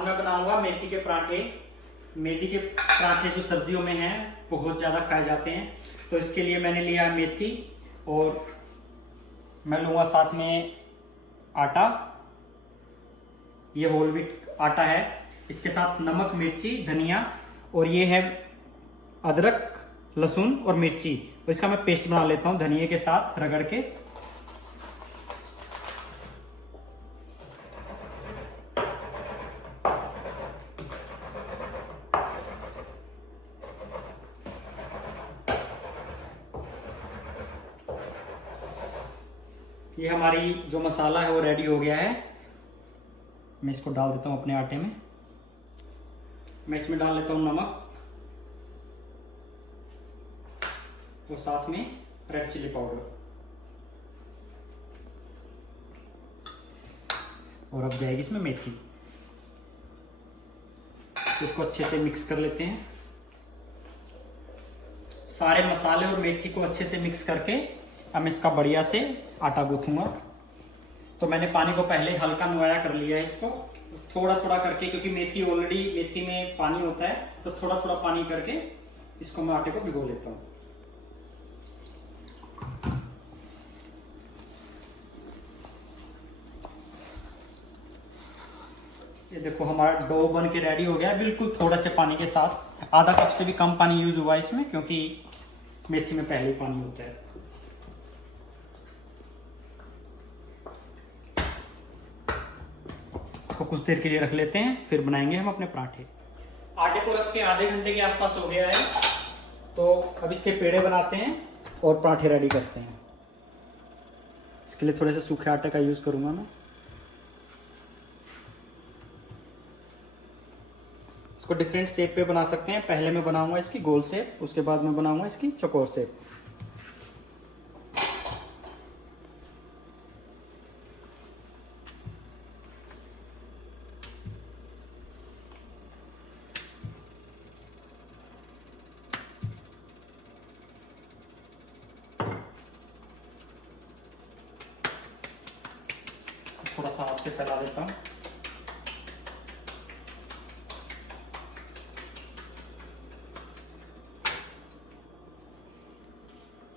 आज मैं बनाऊंगा मेथी के पराठे। मेथी के पराठे जो सर्दियों में हैं बहुत ज़्यादा खाए जाते हैं, तो इसके लिए मैंने लिया है मेथी और मैं लूँगा साथ में आटा। ये होल व्हीट आटा है। इसके साथ नमक, मिर्ची, धनिया और ये है अदरक, लहसुन और मिर्ची। तो इसका मैं पेस्ट बना लेता हूँ धनिया के साथ रगड़ के। ये हमारी जो मसाला है वो रेडी हो गया है। मैं इसको डाल देता हूँ अपने आटे में। मैं इसमें डाल लेता हूँ नमक और साथ में रेड चिली पाउडर। और अब जाएगी इसमें मेथी। इसको अच्छे से मिक्स कर लेते हैं। सारे मसाले और मेथी को अच्छे से मिक्स करके अब मैं इसका बढ़िया से आटा गूंथूंगा। तो मैंने पानी को पहले हल्का नुआया कर लिया है इसको, थोड़ा थोड़ा करके, क्योंकि मेथी में पानी होता है, तो थोड़ा थोड़ा पानी करके इसको मैं आटे को भिगो लेता हूँ। ये देखो हमारा डो बन के रेडी हो गया है, बिल्कुल थोड़ा से पानी के साथ। आधा कप से भी कम पानी यूज हुआ है इसमें, क्योंकि मेथी में पहले ही पानी होता है। इसको कुछ देर के लिए रख लेते हैं, फिर बनाएंगे हम अपने पराठे। आटे को रख के आधे घंटे के आसपास हो गया है, तो अब इसके पेड़े बनाते हैं और पराठे रेडी करते हैं। इसके लिए थोड़े से सूखे आटे का यूज करूंगा मैं। इसको डिफरेंट शेप पे बना सकते हैं। पहले मैं बनाऊंगा इसकी गोल शेप, उसके बाद मैं बनाऊंगा इसकी चौकोर शेप। थोड़ा सा हाथ से फैला देता हूँ।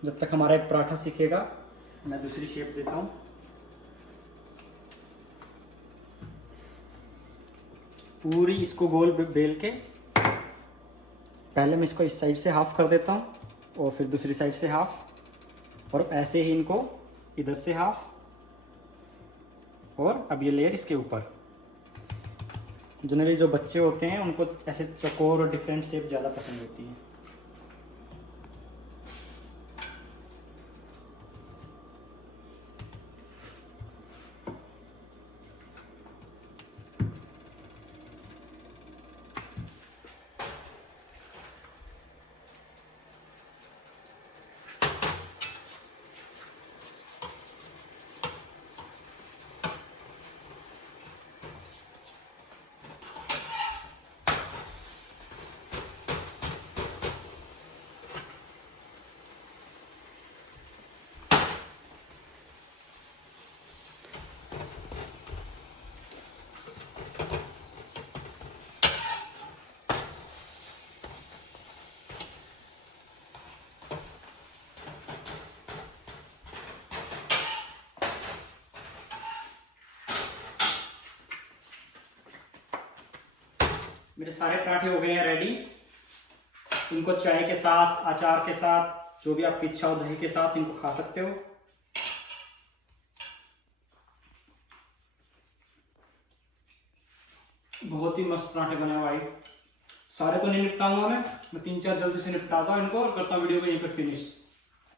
जब तक हमारा एक पराठा सीखेगा मैं दूसरी शेप देता हूँ। पूरी इसको गोल बेल के पहले मैं इसको इस साइड से हाफ कर देता हूँ और फिर दूसरी साइड से हाफ, और ऐसे ही इनको इधर से हाफ, और अब ये लेयर इसके ऊपर। जनरली जो बच्चे होते हैं उनको ऐसे चौकोर और डिफरेंट शेप ज़्यादा पसंद होती है। मेरे सारे पराठे हो गए हैं रेडी। इनको चाय के साथ, अचार के साथ, जो भी आपकी इच्छा हो, दही के साथ इनको खा सकते हो। बहुत ही मस्त पराठे बने भाई। सारे तो नहीं निपटाऊंगा मैं 3-4 जल्दी से निपटाता हूँ इनको और करता हूँ वीडियो को यहीं पर फिनिश।